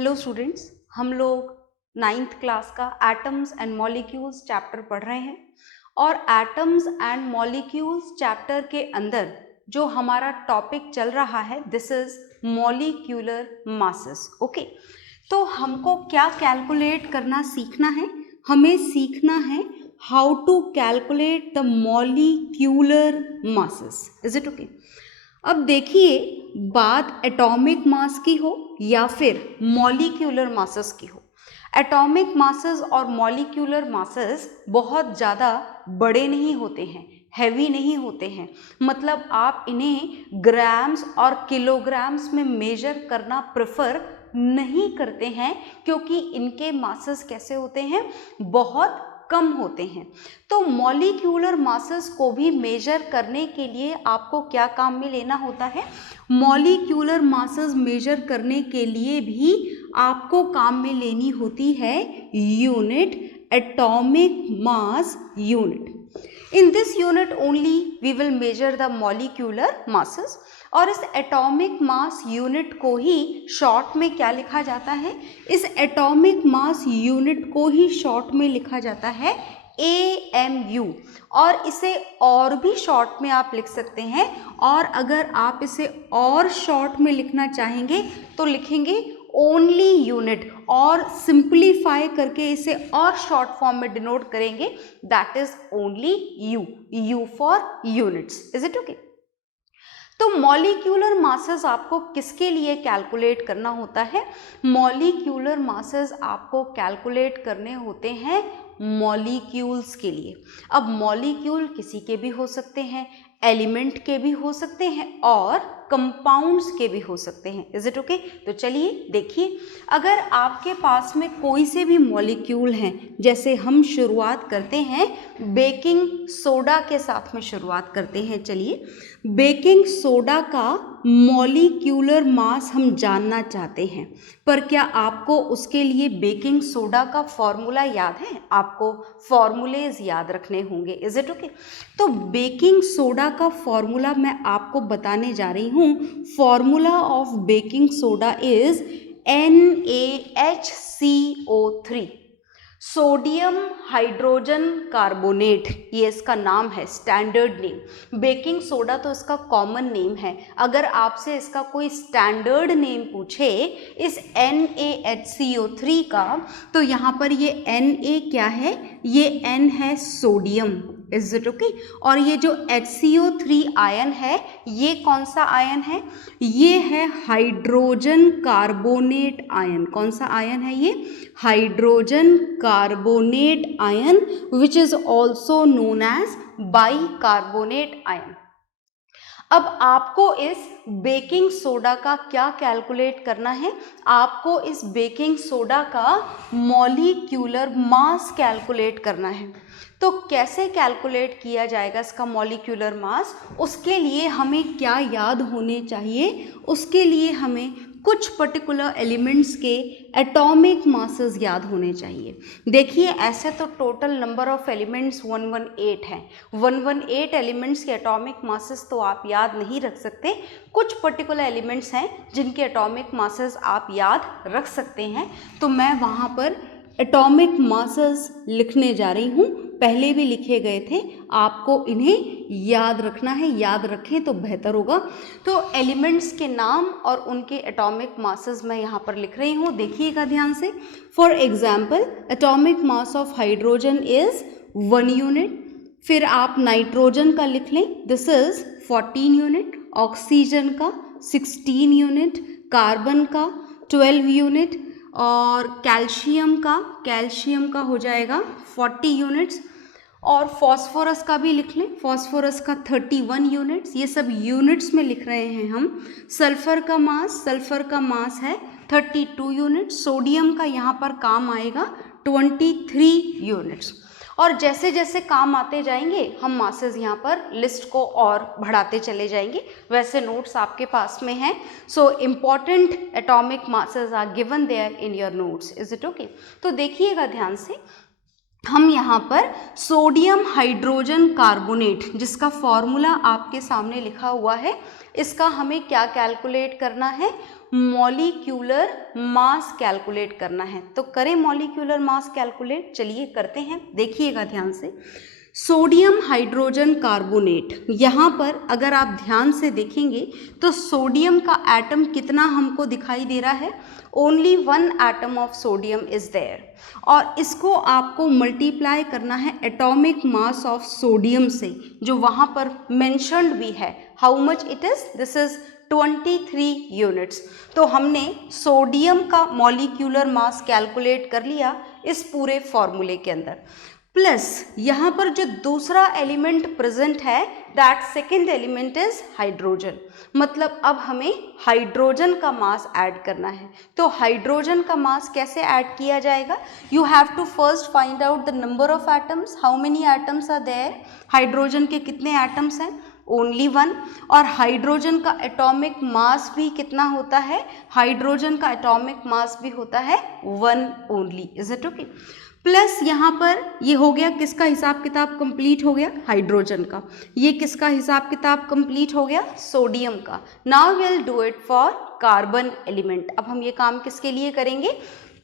Hello students, हम लोग 9th class का एटम्स एंड मॉलिक्यूल्स चैप्टर पढ़ रहे हैं और एटम्स एंड मॉलिक्यूल्स चैप्टर के अंदर जो हमारा टॉपिक चल रहा है this is molecular masses. Okay, तो हमको क्या कैलकुलेट करना सीखना है? हमें सीखना है how to calculate the molecular masses. Is it okay? अब देखिए, बात एटॉमिक मास की हो या फिर मॉलिक्यूलर मासेस की हो, एटॉमिक मासेस और मॉलिक्यूलर मासेस बहुत ज़्यादा बड़े नहीं होते हैं, हैवी नहीं होते हैं। मतलब आप इन्हें ग्राम्स और किलोग्राम्स में मेजर करना प्रेफर नहीं करते हैं क्योंकि इनके मासेस कैसे होते हैं, बहुत कम होते हैं। तो मॉलिक्यूलर मासेस को भी मेजर करने के लिए आपको क्या काम में लेना होता है? मॉलिक्यूलर मासेस मेजर करने के लिए भी आपको काम में लेनी होती है unit, atomic mass unit. In this unit only we will measure the molecular masses और इस एटॉमिक मास यूनिट को ही शॉर्ट में क्या लिखा जाता है? इस एटॉमिक मास यूनिट को ही शॉर्ट में लिखा जाता है AMU, और इसे और भी शॉर्ट में आप लिख सकते हैं। और अगर आप इसे और शॉर्ट में लिखना चाहेंगे तो लिखेंगे ओनली यूनिट, और सिंप्लीफाई करके इसे और शॉर्ट फॉर्म में डिनोट करेंगे, that is only you for units. Is it okay? तो मॉलिक्यूलर मासेस आपको किसके लिए कैलकुलेट करना होता है? मॉलिक्यूलर मासेस आपको कैलकुलेट करने होते हैं मॉलिक्यूल्स के लिए। अब मॉलिक्यूल किसी के भी हो सकते हैं, एलिमेंट के भी हो सकते हैं और कंपाउंड्स के भी हो सकते हैं। Is it okay? तो चलिए देखिए, अगर आपके पास में कोई से भी मॉलिक्यूल हैं, जैसे हम शुरुआत करते हैं बेकिंग सोडा के साथ में शुरुआत करते हैं। चलिए, बेकिंग सोडा का मॉलिक्यूलर मास हम जानना चाहते हैं, पर क्या आपको उसके लिए बेकिंग सोडा का फॉर्मूला याद है? आपको फॉर्मूलेज याद रखने होंगे। Is it okay? तो बेकिंग सोडा का फॉर्मूला मैं आपको बताने जा रही हूँ। Formula of baking soda is NaHCO3, sodium hydrogen carbonate, ये इसका नाम है, स्टैंडर्ड नेम। बेकिंग सोडा तो इसका कॉमन नेम है, अगर आपसे इसका कोई स्टैंडर्ड नेम पूछे इस NaHCO3 का, तो यहाँ पर ये Na क्या है? ये N है सोडियम। Is it okay? और ये जो HCO3 आयन है, ये कौन सा आयन है? ये है हाइड्रोजन कार्बोनेट आयन। कौन सा आयन है ये? Hydrogen carbonate ion, which is also known as bicarbonate ion. अब आपको इस बेकिंग सोडा का क्या कैलकुलेट करना है? आपको इस बेकिंग सोडा का मॉलिक्यूलर मास कैलकुलेट करना है। तो कैसे कैलकुलेट किया जाएगा इसका मॉलिक्यूलर मास? उसके लिए हमें क्या याद होने चाहिए? उसके लिए हमें कुछ पर्टिकुलर एलिमेंट्स के एटॉमिक मासेस याद होने चाहिए। देखिए, ऐसे तो टोटल नंबर ऑफ एलिमेंट्स 118 हैं। 118 एलिमेंट्स के एटॉमिक मासेस तो आप याद नहीं रख सकते। कुछ पर्टिकुलर एलिमेंट्स हैं जिनके एटॉमिक मासेस आप याद रख सकते हैं, तो मैं वहाँ पर एटॉमिक मासेस लिखने जा रही हूँ। पहले भी लिखे गए थे, आपको इन्हें याद रखना है, याद रखें तो बेहतर होगा। तो एलिमेंट्स के नाम और उनके एटॉमिक मासेस मैं यहाँ पर लिख रही हूँ, देखिएगा ध्यान से। For example, atomic mass of hydrogen is 1 unit. फिर आप नाइट्रोजन का लिख लें, दिस इज 14 यूनिट। ऑक्सीजन का 16 यूनिट, कार्बन का 12 यूनिट, और कैल्शियम का हो जाएगा 40 यूनिट्स। और फॉस्फोरस का भी लिख लें, फॉस्फोरस का 31 यूनिट्स। ये सब यूनिट्स में लिख रहे हैं हम। सल्फर का मास है 32 यूनिट्स। सोडियम का यहाँ पर काम आएगा 23 यूनिट्स। और जैसे जैसे काम आते जाएंगे हम मासेस यहाँ पर लिस्ट को और बढ़ाते चले जाएंगे। वैसे नोट्स आपके पास में हैं, so important atomic masses are given there in your notes. Is it okay? तो देखिएगा ध्यान से, हम यहाँ पर सोडियम हाइड्रोजन कार्बोनेट, जिसका फॉर्मूला आपके सामने लिखा हुआ है, इसका हमें क्या कैलकुलेट करना है, मॉलिक्यूलर मास कैलकुलेट करना है। तो करें मॉलिक्यूलर मास कैलकुलेट, चलिए करते हैं, देखिएगा ध्यान से। सोडियम हाइड्रोजन कार्बोनेट, यहाँ पर अगर आप ध्यान से देखेंगे तो सोडियम का एटम कितना हमको दिखाई दे रहा है, only 1 atom of sodium is there, और इसको आपको मल्टीप्लाई करना है एटॉमिक मास ऑफ सोडियम से, जो वहाँ पर मेंशन्ड भी है। How much it is, this is 23 units. तो हमने सोडियम का मॉलिक्यूलर मास कैलकुलेट कर लिया इस पूरे फॉर्मूले के अंदर, प्लस यहाँ पर जो दूसरा एलिमेंट प्रेजेंट है, that second element is hydrogen, मतलब अब हमें हाइड्रोजन का मास ऐड करना है। तो हाइड्रोजन का मास कैसे ऐड किया जाएगा, you have to first find out the number of atoms, how many atoms are there, hydrogen के कितने एटम्स हैं, ओनली 1, और हाइड्रोजन का एटॉमिक मास भी कितना होता है, हाइड्रोजन का एटॉमिक मास भी होता है 1 only, is it okay. Plus यहाँ पर ये हो गया, किसका हिसाब किताब कंप्लीट हो गया, हाइड्रोजन का। ये किसका हिसाब किताब कंप्लीट हो गया, सोडियम का। Now we will do it for carbon element. अब हम ये काम किसके लिए करेंगे,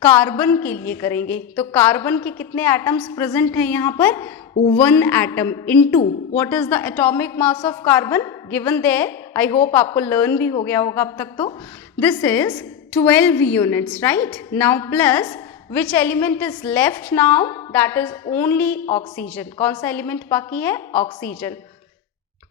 कार्बन के लिए करेंगे। तो कार्बन के कितने एटम्स प्रेजेंट हैं यहाँ पर, 1 atom into what is the atomic mass of carbon given there, I hope आपको लर्न भी हो गया होगा अब तक। तो this is 12 units, right. Now plus which element is left now, that is only oxygen। कौन सा एलिमेंट बाकी है, ऑक्सीजन।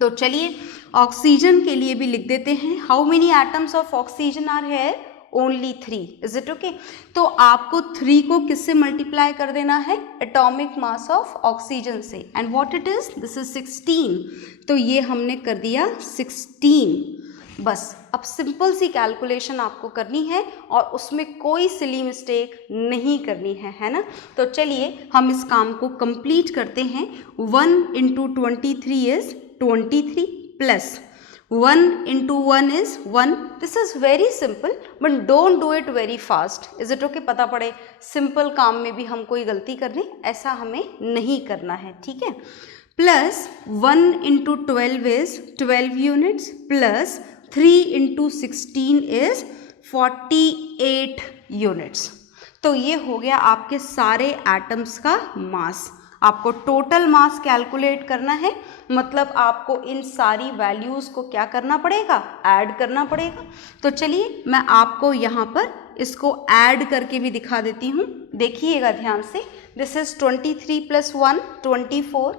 तो चलिए ऑक्सीजन के लिए भी लिख देते हैं, how many atoms of oxygen are here, only 3, is it okay. तो आपको 3 को किससे मल्टीप्लाई कर देना है, एटॉमिक मास ऑफ ऑक्सीजन से, and what it is, this is 16। तो ये हमने कर दिया 16, बस। अब सिंपल सी कैलकुलेशन आपको करनी है और उसमें कोई सिली मिस्टेक नहीं करनी है ना। तो चलिए हम इस काम को कंप्लीट करते हैं। 1 into 23 is 23, plus 1 into 1 is 1। This is very simple, but don't do it very fast, is it okay. पता पड़े सिंपल काम में भी हम कोई गलती कर दें, ऐसा हमें नहीं करना है, ठीक है। Plus 1 into 12 is 12 units, plus 3 into 16 is 48 units. तो ये हो गया आपके सारे एटम्स का मास। आपको टोटल मास कैलकुलेट करना है, मतलब आपको इन सारी वैल्यूज़ को क्या करना पड़ेगा, ऐड करना पड़ेगा। तो चलिए मैं आपको यहाँ पर इसको ऐड करके भी दिखा देती हूँ, देखिएगा ध्यान से। दिस इज 23 प्लस 1 24,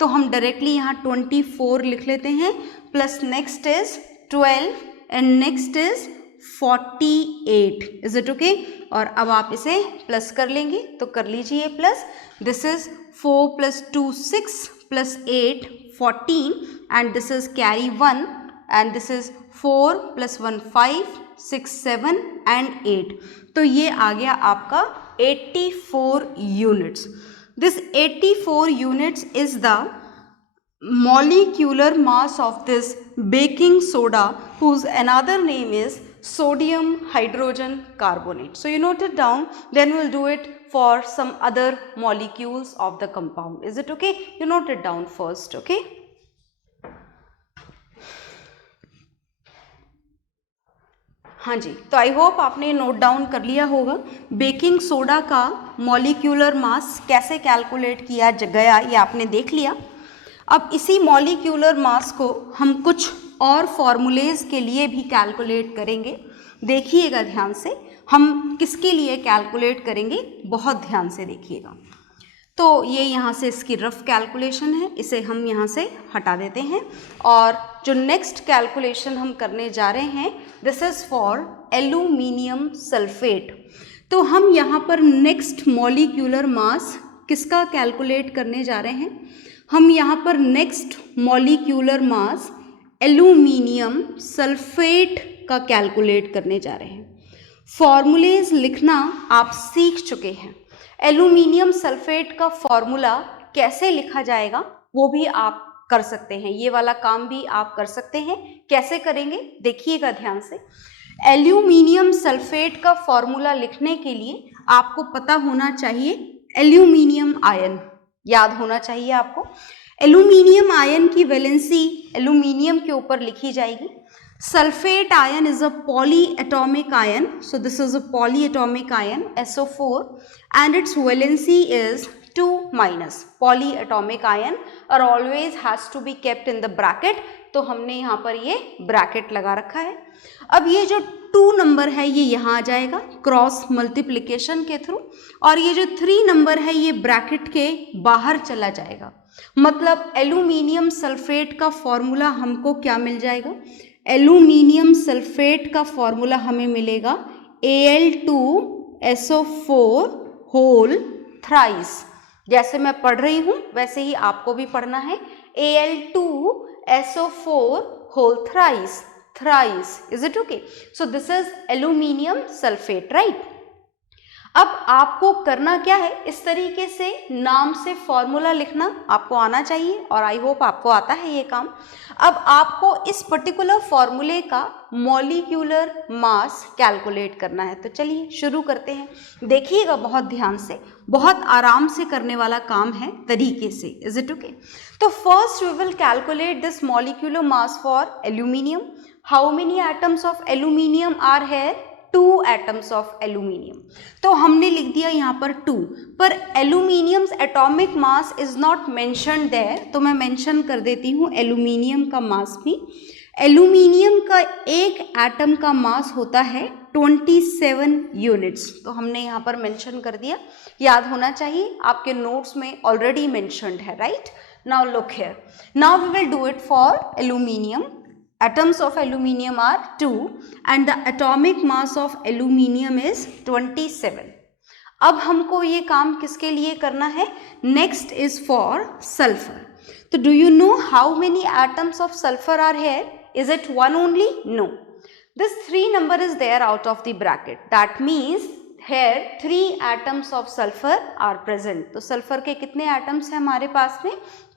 तो हम डायरेक्टली यहाँ 24 लिख लेते हैं, plus next is 12 and next is 48, is it okay. और अब आप इसे प्लस कर लेंगे, तो कर लीजिए plus. This is 4 plus 2 6 plus 8 14, and this is carry 1, and this is 4 plus 1 5 6 7 and 8। तो ये आ गया आपका 84 units. This 84 units is the molecular mass of this baking soda, whose another name is sodium hydrogen carbonate. So you note it down, then we'll do it for some other molecules of the compound, is it okay? You note it down first, okay? हाँ जी, तो I hope आपने note down कर लिया होगा। Baking soda का molecular mass कैसे calculate किया गया ये आपने देख लिया। अब इसी मॉलिक्यूलर मास को हम कुछ और फॉर्मूलेज के लिए भी कैलकुलेट करेंगे, देखिएगा ध्यान से। हम किसके लिए कैलकुलेट करेंगे, बहुत ध्यान से देखिएगा। तो ये यहाँ से इसकी रफ कैलकुलेशन है, इसे हम यहाँ से हटा देते हैं। और जो नेक्स्ट कैलकुलेशन हम करने जा रहे हैं, this is for aluminium sulphate. तो हम यहाँ पर नेक्स्ट मॉलिक्यूलर मास किसका कैलकुलेट करने जा रहे हैं, हम यहाँ पर next molecular mass aluminium sulphate का कैलकुलेट करने जा रहे हैं। फॉर्मूलेज लिखना आप सीख चुके हैं। एल्यूमिनियम सल्फेट का फॉर्मूला कैसे लिखा जाएगा वो भी आप कर सकते हैं, ये वाला काम भी आप कर सकते हैं। कैसे करेंगे देखिएगा ध्यान से। एल्यूमिनियम सल्फेट का फॉर्मूला लिखने के लिए आपको पता होना चाहिए एल्यूमिनियम आयन याद होना चाहिए आपको। एल्यूमिनियम आयन की वैलेंसी एल्यूमिनियम के ऊपर लिखी जाएगी। Sulphate ion is a polyatomic ion, so this is a polyatomic ion SO4 and its valency is 2 minus. Polyatomic ion are always has to be kept in the bracket, तो हमने यहाँ पर ये bracket लगा रखा है। अब ये जो 2 नंबर है ये यहाँ आ जाएगा क्रॉस मल्टीप्लिकेशन के थ्रू, और ये जो 3 नंबर है ये ब्रैकेट के बाहर चला जाएगा। मतलब एल्यूमिनियम सल्फेट का फॉर्मूला हमको क्या मिल जाएगा? एल्यूमिनियम सल्फेट का फॉर्मूला हमें मिलेगा Al2SO4 होल थ्राइस। जैसे मैं पढ़ रही हूँ वैसे ही आपको भी पढ़ना है। Al2SO4 whole thrice, thrice. Is it okay? So this is aluminium sulfate, right? अब आपको करना क्या है, इस तरीके से नाम से फॉर्मूला लिखना आपको आना चाहिए, और आई होप आपको आता है ये काम। अब आपको इस पर्टिकुलर फॉर्मूले का मॉलिक्यूलर मास कैलकुलेट करना है। तो चलिए शुरू करते हैं। देखिएगा बहुत ध्यान से, बहुत आराम से करने वाला काम है तरीके से। Is it okay? तो first we will calculate this molecular mass for aluminium. How many atoms of aluminium are here? 2 atoms of aluminium. तो हमने लिख दिया यहाँ पर 2, पर aluminium's atomic mass is not mentioned there, तो मैं मेंशन कर देती हूँ एल्यूमिनियम का मास भी। एल्यूमिनियम का एक एटम का मास होता है 27 यूनिट्स, तो हमने यहाँ पर मेंशन कर दिया, याद होना चाहिए, आपके नोट्स में ऑलरेडी मेंशन्ड है, right? Now look here, now we will do it for aluminium. Atoms of aluminium are 2 and the atomic mass of aluminium is 27. अब हमको ये काम किसके लिए करना है? Next is for sulfur. तो do you know how many atoms of sulfur are here? Is it 1 only? No. This 3 number is there out of the bracket. That means here 3 atoms of sulfur are present. तो sulfur के कितने atoms हैं हमारे पास में?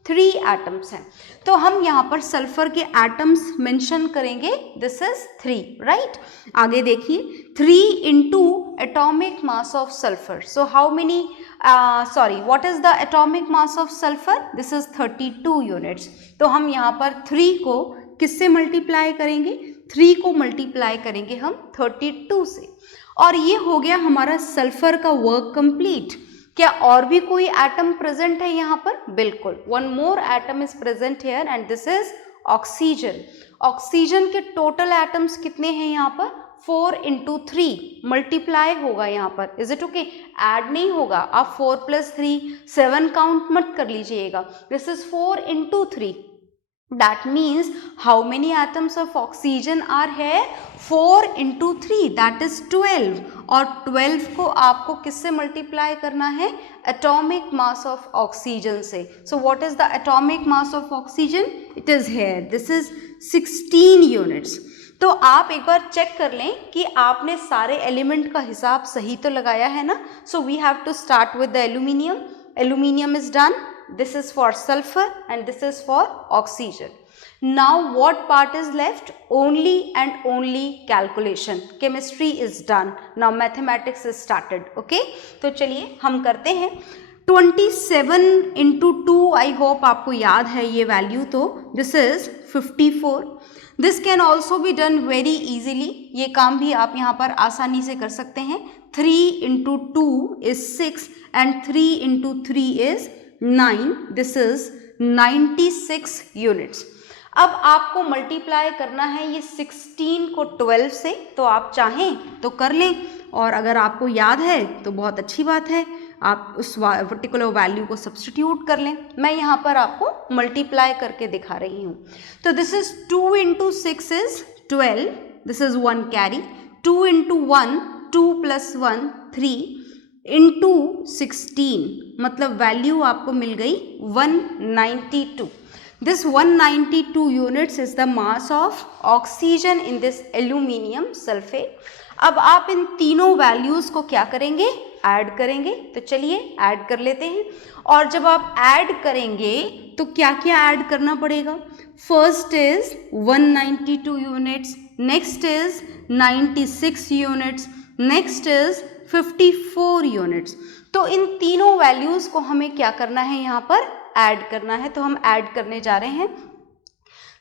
3 atoms हैं। तो हम यहाँ पर सल्फर के एटम्स मेंशन करेंगे, दिस इज 3, राइट? आगे देखिए, 3 into atomic mass of sulphur. So how many, what is the atomic mass of sulphur? This is 32 units. तो हम यहाँ पर 3 को किससे मल्टीप्लाई करेंगे? 3 को मल्टीप्लाई करेंगे हम 32 से, और ये हो गया हमारा सल्फर का वर्क कंप्लीट। क्या और भी कोई एटम प्रेजेंट है यहाँ पर? बिल्कुल, 1 मोर atom is present here and this is oxygen. Oxygen के टोटल एटम्स कितने हैं यहाँ पर? 4 इंटू 3 मल्टीप्लाई होगा यहाँ पर। Is it okay? ऐड नहीं होगा, आप 4 + 3 7 काउंट मत कर लीजिएगा। This is 4 into 3। That means how many atoms of oxygen are here? 4 into 3, that is 12, और 12 को आपको किससे मल्टीप्लाई करना है? एटॉमिक मास ऑफ ऑक्सीजन से। So what is the atomic mass of oxygen? It is here, this is 16 units. तो आप एक बार चेक कर लें कि आपने सारे एलिमेंट का हिसाब सही तो लगाया है ना। So we have to start with the aluminium. Aluminium is done, this is for sulfur and this is for oxygen. Now what part is left? Only and only calculation. Chemistry is done. Now mathematics is started. Okay? तो चलिए हम करते हैं। 27 into 2, I hope आपको याद है ये value, तो this is 54. This can also be done very easily. ये काम भी आप यहाँ पर आसानी से कर सकते हैं। 3 into 2 is 6 and 3 into 3 is 9, this is 96 units. अब आपको मल्टीप्लाई करना है ये 16 को 12 से, तो आप चाहें तो कर लें, और अगर आपको याद है तो बहुत अच्छी बात है, आप उस पर्टिकुलर वैल्यू को सब्स्टिट्यूट कर लें। मैं यहाँ पर आपको मल्टीप्लाई करके दिखा रही हूँ। तो this is 2 into 6 is 12, this is 1 carry, 2 into 1 2 + 1 3 into 16, मतलब वैल्यू आपको मिल गई 192। This 192 units is the mass of oxygen in this aluminium sulphate. अब आप इन तीनों वैल्यूज को क्या करेंगे? ऐड करेंगे। तो चलिए ऐड कर लेते हैं। और जब आप ऐड करेंगे तो क्या क्या ऐड करना पड़ेगा? First is 192 units, next is 96 units, next is 54 units. तो इन तीनों वैल्यूज को हमें क्या करना है, यहाँ पर ऐड करना है। तो हम ऐड करने जा रहे हैं।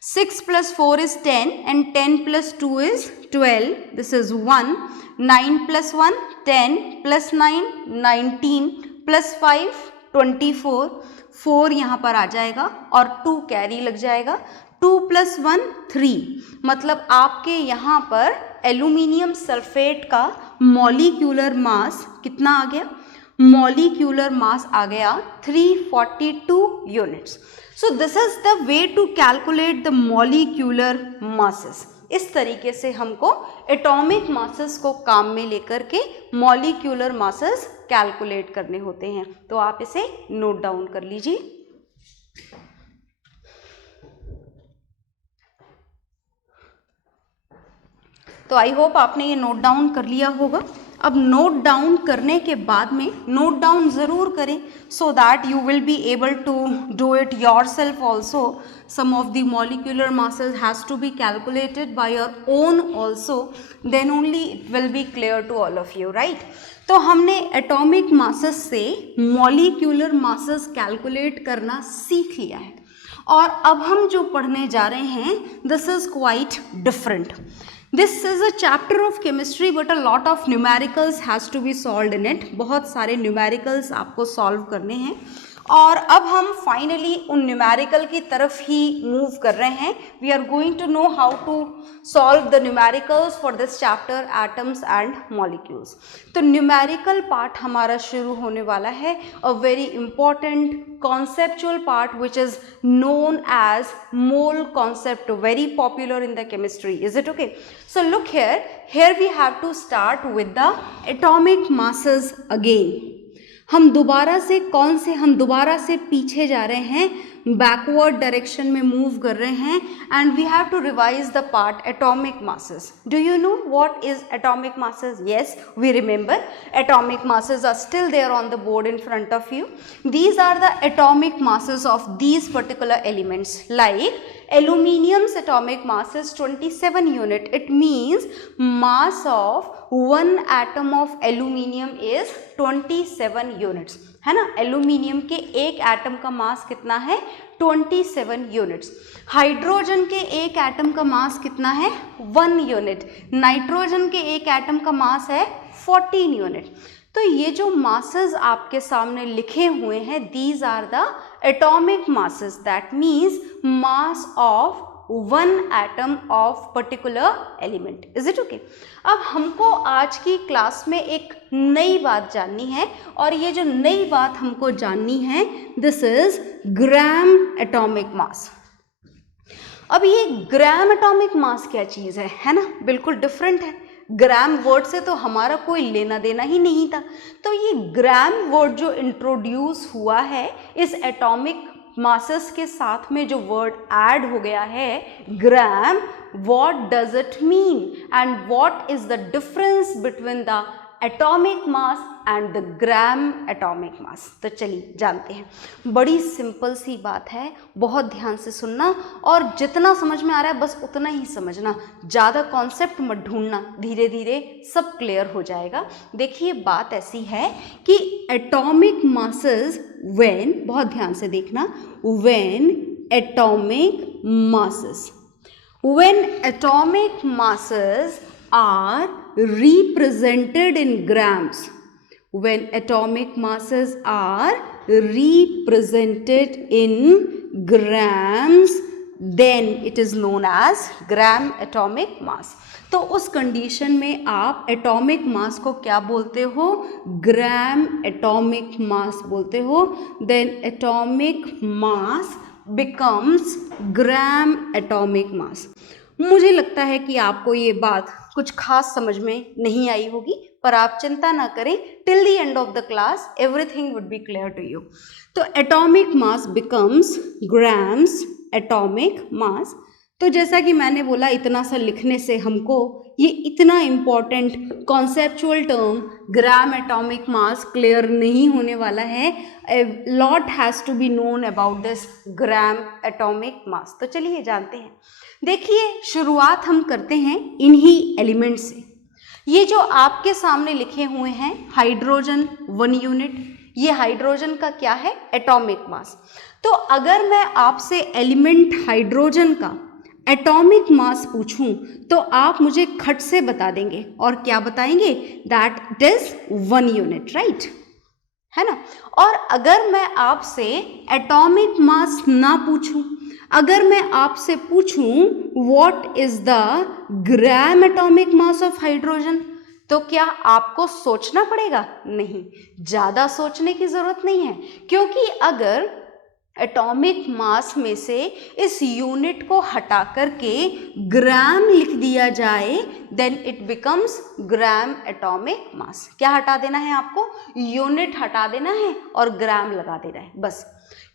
6 + 4 is 10 and 10 + 2 is 12. This is 1. 9 + 1 10 + 9 19 + 5 24. 4 यहाँ पर आ जाएगा और 2 कैरी लग जाएगा। 2 + 1 3, मतलब आपके यहाँ पर एल्यूमिनियम सल्फेट का मॉलिक्यूलर मास कितना आ गया? मॉलिक्यूलर मास आ गया 342 units. So this is the way to calculate the molecular masses. इस तरीके से हमको एटॉमिक मासेस को काम में लेकर के मॉलिक्यूलर मासेस कैलकुलेट करने होते हैं। तो आप इसे नोट डाउन कर लीजिए। तो आई होप आपने ये नोट डाउन कर लिया होगा। अब नोट डाउन करने के बाद में नोट डाउन ज़रूर करें, so that you will be able to do it yourself also. Some of the molecular masses has to be calculated by your own also, then only it will be clear to all of you, right. तो हमने atomic masses से molecular masses calculate करना सीख लिया है, और अब हम जो पढ़ने जा रहे हैं this is quite different. This is a chapter of chemistry but a lot of numericals has to be solved in it. बहुत सारे numericals आपको solve करने हैं, और अब हम फाइनली उन न्यूमेरिकल की तरफ ही मूव कर रहे हैं। We are going to know how to solve the numericals for this chapter atoms and molecules. तो न्यूमेरिकल पार्ट हमारा शुरू होने वाला है, a very important conceptual part which is known as mole concept, very popular in the chemistry. Is it okay? So look here we have to start with the atomic masses again. हम दोबारा से पीछे जा रहे हैं, backward direction में move कर रहे हैं, and we have to revise the part atomic masses. Do you know what is atomic masses? Yes, we remember atomic masses are still there on the board in front of you. These are the atomic masses of these particular elements, like aluminium's atomic mass is 27 unit. It means mass of one atom of aluminium is 27 units, है ना। Aluminium के एक atom का मास कितना है? 27 units. Hydrogen के एक atom का मास कितना है? 1 यूनिट। नाइट्रोजन के एक एटम का मास है 14 यूनिट। तो ये जो मासेस आपके सामने लिखे हुए हैं, these are the atomic masses, that means mass of one atom of particular element. Is it okay? अब हमको आज की क्लास में एक नई बात जाननी है, और ये जो नई बात हमको जाननी है दिस इज ग्राम एटॉमिक मास। अब ये ग्राम एटॉमिक मास क्या चीज़ है ना, बिल्कुल डिफरेंट है। ग्राम वर्ड से तो हमारा कोई लेना देना ही नहीं था। तो ये ग्राम वर्ड जो इंट्रोड्यूस हुआ है, इस एटॉमिक मासेस के साथ में जो वर्ड ऐड हो गया है gram, what does it mean and what is the difference between the atomic mass and the gram atomic mass? तो चलिए जानते हैं। बड़ी सिंपल सी बात है, बहुत ध्यान से सुनना, और जितना समझ में आ रहा है बस उतना ही समझना, ज़्यादा कॉन्सेप्ट मत ढूंढना, धीरे धीरे सब क्लियर हो जाएगा। देखिए बात ऐसी है कि एटॉमिक मासेस व्हेन, बहुत ध्यान से देखना, when atomic masses are represented in grams, when atomic masses are represented in grams, then it is known as gram atomic mass. तो उस कंडीशन में आप एटॉमिक मास को क्या बोलते हो? ग्राम एटॉमिक मास बोलते हो। Then atomic mass becomes gram atomic mass. मुझे लगता है कि आपको ये बात कुछ खास समझ में नहीं आई होगी, पर आप चिंता ना करें, till the end of the class everything would be clear to you. तो atomic mass becomes grams atomic mass. तो जैसा कि मैंने बोला, इतना सा लिखने से हमको ये इतना important conceptual term gram atomic mass clear नहीं होने वाला है। A lot has to be known about this gram atomic mass. तो चलिए जानते हैं। देखिए शुरुआत हम करते हैं इन्हीं एलिमेंट से। ये जो आपके सामने लिखे हुए हैं हाइड्रोजन 1 यूनिट, ये हाइड्रोजन का क्या है? Atomic mass. तो अगर मैं आपसे एलिमेंट हाइड्रोजन का एटॉमिक मास पूछूं तो आप मुझे खट से बता देंगे, और क्या बताएंगे? That it is 1 unit, right, है ना। और अगर मैं आपसे एटॉमिक मास ना पूछूं, अगर मैं आपसे पूछूं what is the gram atomic mass of hydrogen, तो क्या आपको सोचना पड़ेगा? नहीं, ज़्यादा सोचने की ज़रूरत नहीं है, क्योंकि अगर एटॉमिक मास में से इस यूनिट को हटा करके ग्राम लिख दिया जाए, then it becomes gram atomic mass. क्या हटा देना है आपको? यूनिट हटा देना है और ग्राम लगा देना है, बस।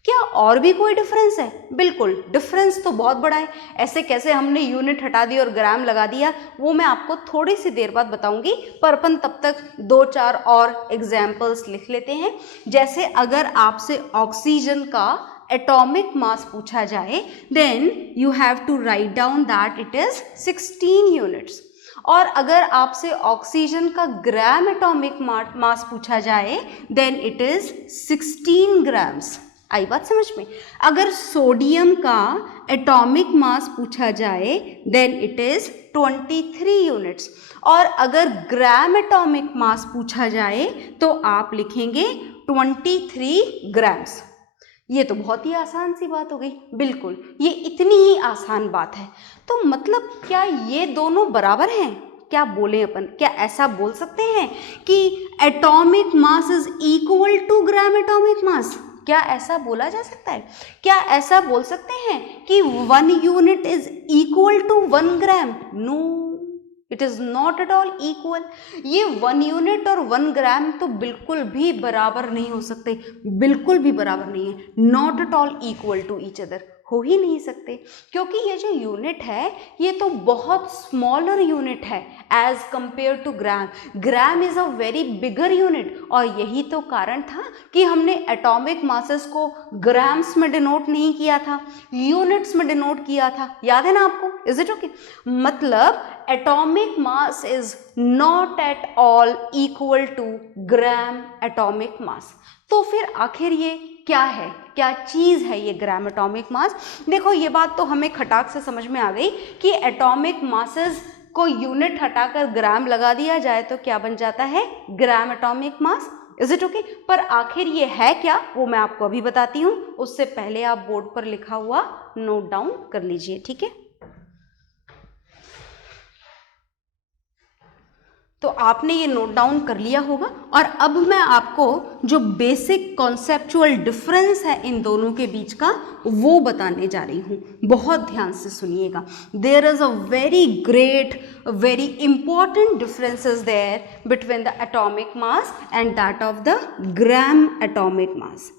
क्या और भी कोई डिफरेंस है? बिल्कुल, डिफरेंस तो बहुत बड़ा है। ऐसे कैसे हमने यूनिट हटा दी और ग्राम लगा दिया, वो मैं आपको थोड़ी सी देर बाद बताऊंगी, पर अपन तब तक 2-4 और एग्जाम्पल्स लिख लेते हैं। जैसे अगर आपसे ऑक्सीजन का एटॉमिक मास पूछा जाए, then you have to write down that it is 16 units. और अगर आपसे ऑक्सीजन का ग्राम एटॉमिक मास पूछा जाए, देन इट इज 16 ग्राम्स। आई बात समझ में? अगर सोडियम का एटॉमिक मास पूछा जाए, देन इट इज 23 यूनिट्स। और अगर ग्राम एटॉमिक मास पूछा जाए तो आप लिखेंगे 23 ग्राम्स। ये तो बहुत ही आसान सी बात हो गई। बिल्कुल, ये इतनी ही आसान बात है। तो मतलब क्या ये दोनों बराबर हैं? क्या बोलें अपन? क्या ऐसा बोल सकते हैं कि atomic mass is equal to gram atomic mass? क्या ऐसा बोला जा सकता है? क्या ऐसा बोल सकते हैं कि 1 unit is equal to 1 gram? No, it is not at all equal. ये 1 यूनिट और 1 ग्राम तो बिल्कुल भी बराबर नहीं हो सकते, बिल्कुल भी बराबर नहीं है। Not at all equal to each other, हो ही नहीं सकते, क्योंकि ये जो यूनिट है ये तो बहुत स्मॉलर यूनिट है as compare to gram. Gram is a very bigger unit, और यही तो कारण था कि हमने एटॉमिक मासेस को ग्राम्स में डिनोट नहीं किया था, यूनिट्स में डिनोट किया था। याद है ना आपको? Is it okay? मतलब atomic mass is not at all equal to gram atomic mass. तो फिर आखिर ये क्या है? क्या चीज़ है ये ग्राम एटॉमिक मास? देखो, ये बात तो हमें खटाक से समझ में आ गई कि एटॉमिक मासेस को यूनिट हटाकर ग्राम लगा दिया जाए तो क्या बन जाता है? ग्राम atomic mass. Is it okay? पर आखिर ये है क्या, वो मैं आपको अभी बताती हूँ। उससे पहले आप बोर्ड पर लिखा हुआ नोट डाउन कर लीजिए, ठीक है? तो आपने ये नोट डाउन कर लिया होगा, और अब मैं आपको जो बेसिक कॉन्सेप्चुअल डिफरेंस है इन दोनों के बीच का वो बताने जा रही हूँ। बहुत ध्यान से सुनिएगा। There is a very great, very important differences there between the atomic mass and that of the gram atomic mass.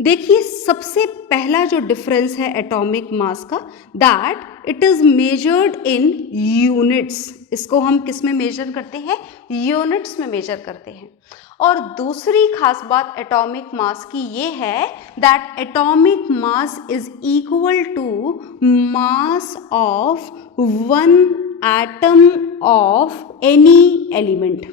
देखिए, सबसे पहला जो डिफरेंस है एटॉमिक मास का, that it is measured in units. इसको हम किस में मेजर करते हैं? यूनिट्स में मेजर करते हैं। और दूसरी खास बात एटॉमिक मास की ये है that atomic mass is equal to mass of 1 atom of any element.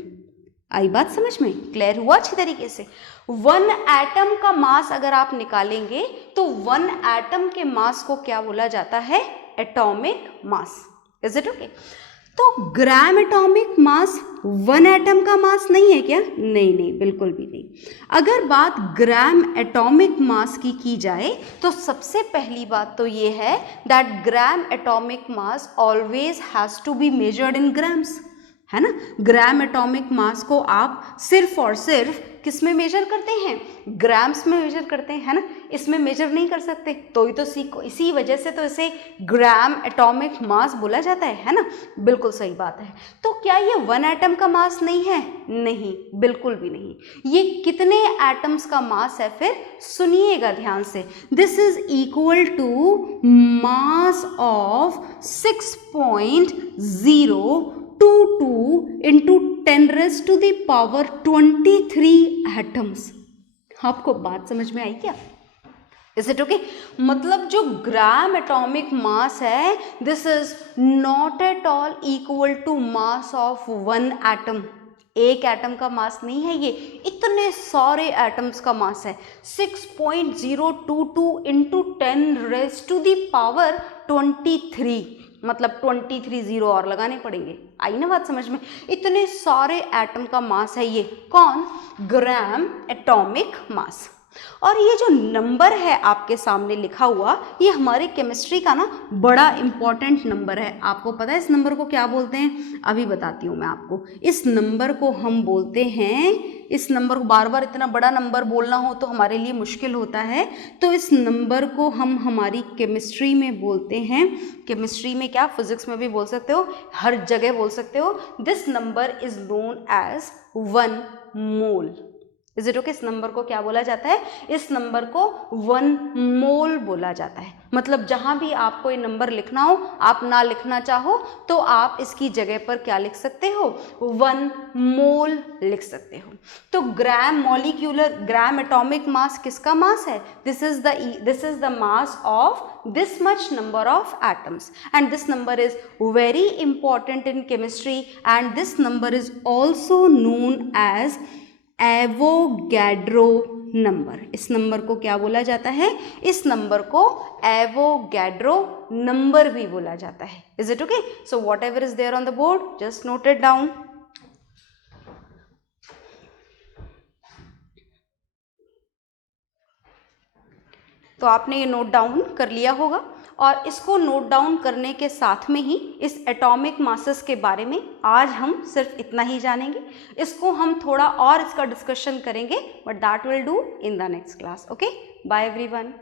आई बात समझ में? क्लियर हुआ अच्छी तरीके से? 1 एटम का मास अगर आप निकालेंगे तो 1 एटम के मास को क्या बोला जाता है? Atomic mass. Is it okay? तो ग्राम एटॉमिक मास 1 एटम का मास नहीं है क्या? नहीं नहीं, बिल्कुल भी नहीं। अगर बात ग्राम एटॉमिक मास की जाए तो सबसे पहली बात तो ये है that gram atomic mass always has to be measured in grams, है ना। ग्राम एटॉमिक मास को आप सिर्फ और सिर्फ किस में मेजर करते हैं? ग्राम्स में मेजर करते हैं, है ना। इसमें मेजर नहीं कर सकते, तो ही तो सीखो, इसी वजह से तो इसे ग्राम एटॉमिक मास बोला जाता है ना। बिल्कुल सही बात है। तो क्या ये 1 एटम का मास नहीं है? नहीं, बिल्कुल भी नहीं। ये कितने एटम्स का मास है फिर? सुनिएगा ध्यान से। This is equal to mass of 6.022 into 10 raised to the power 23 atoms. आपको बात समझ में आई क्या? Is it okay? मतलब जो ग्राम एटॉमिक मास है, this is not at all equal to mass of one atom. एक एटम का मास नहीं है ये, इतने सारे एटम्स का मास है। 6.022 इंटू 10⁻⁻23, मतलब 23 जीरो और लगाने पड़ेंगे। आई ना बात समझ में? इतने सारे एटम का मास है ये। कौन? ग्राम एटॉमिक मास। और ये जो नंबर है आपके सामने लिखा हुआ, ये हमारे केमिस्ट्री का ना बड़ा इंपॉर्टेंट नंबर है। आपको पता है इस नंबर को क्या बोलते हैं? अभी बताती हूँ मैं आपको। इस नंबर को हम बोलते हैं, इस नंबर को बार बार इतना बड़ा नंबर बोलना हो तो हमारे लिए मुश्किल होता है, तो इस नंबर को हम हमारी केमिस्ट्री में बोलते हैं। केमिस्ट्री में क्या, फिजिक्स में भी बोल सकते हो, हर जगह बोल सकते हो। This number is known as 1 mole. Is it okay? इस नंबर को क्या बोला जाता है? इस नंबर को 1 मोल बोला जाता है। मतलब जहां भी आपको ये नंबर लिखना हो, आप ना लिखना चाहो तो आप इसकी जगह पर क्या लिख सकते हो? 1 मोल लिख सकते हो। तो ग्राम मॉलिक्यूलर, ग्राम एटॉमिक मास किसका मास है? This is the mass of this much number of atoms, and this number is very important in chemistry, and this number is also known as Avogadro number. इस नंबर को क्या बोला जाता है? इस number को एवोगैड्रो नंबर भी बोला जाता है। Is it okay? So whatever is there on the board, just note it down. तो आपने ये नोट डाउन कर लिया होगा, और इसको नोट डाउन करने के साथ में ही इस एटॉमिक मासेस के बारे में आज हम सिर्फ इतना ही जानेंगे। इसको हम थोड़ा और इसका डिस्कशन करेंगे, but that will do in the next class. Okay, bye everyone.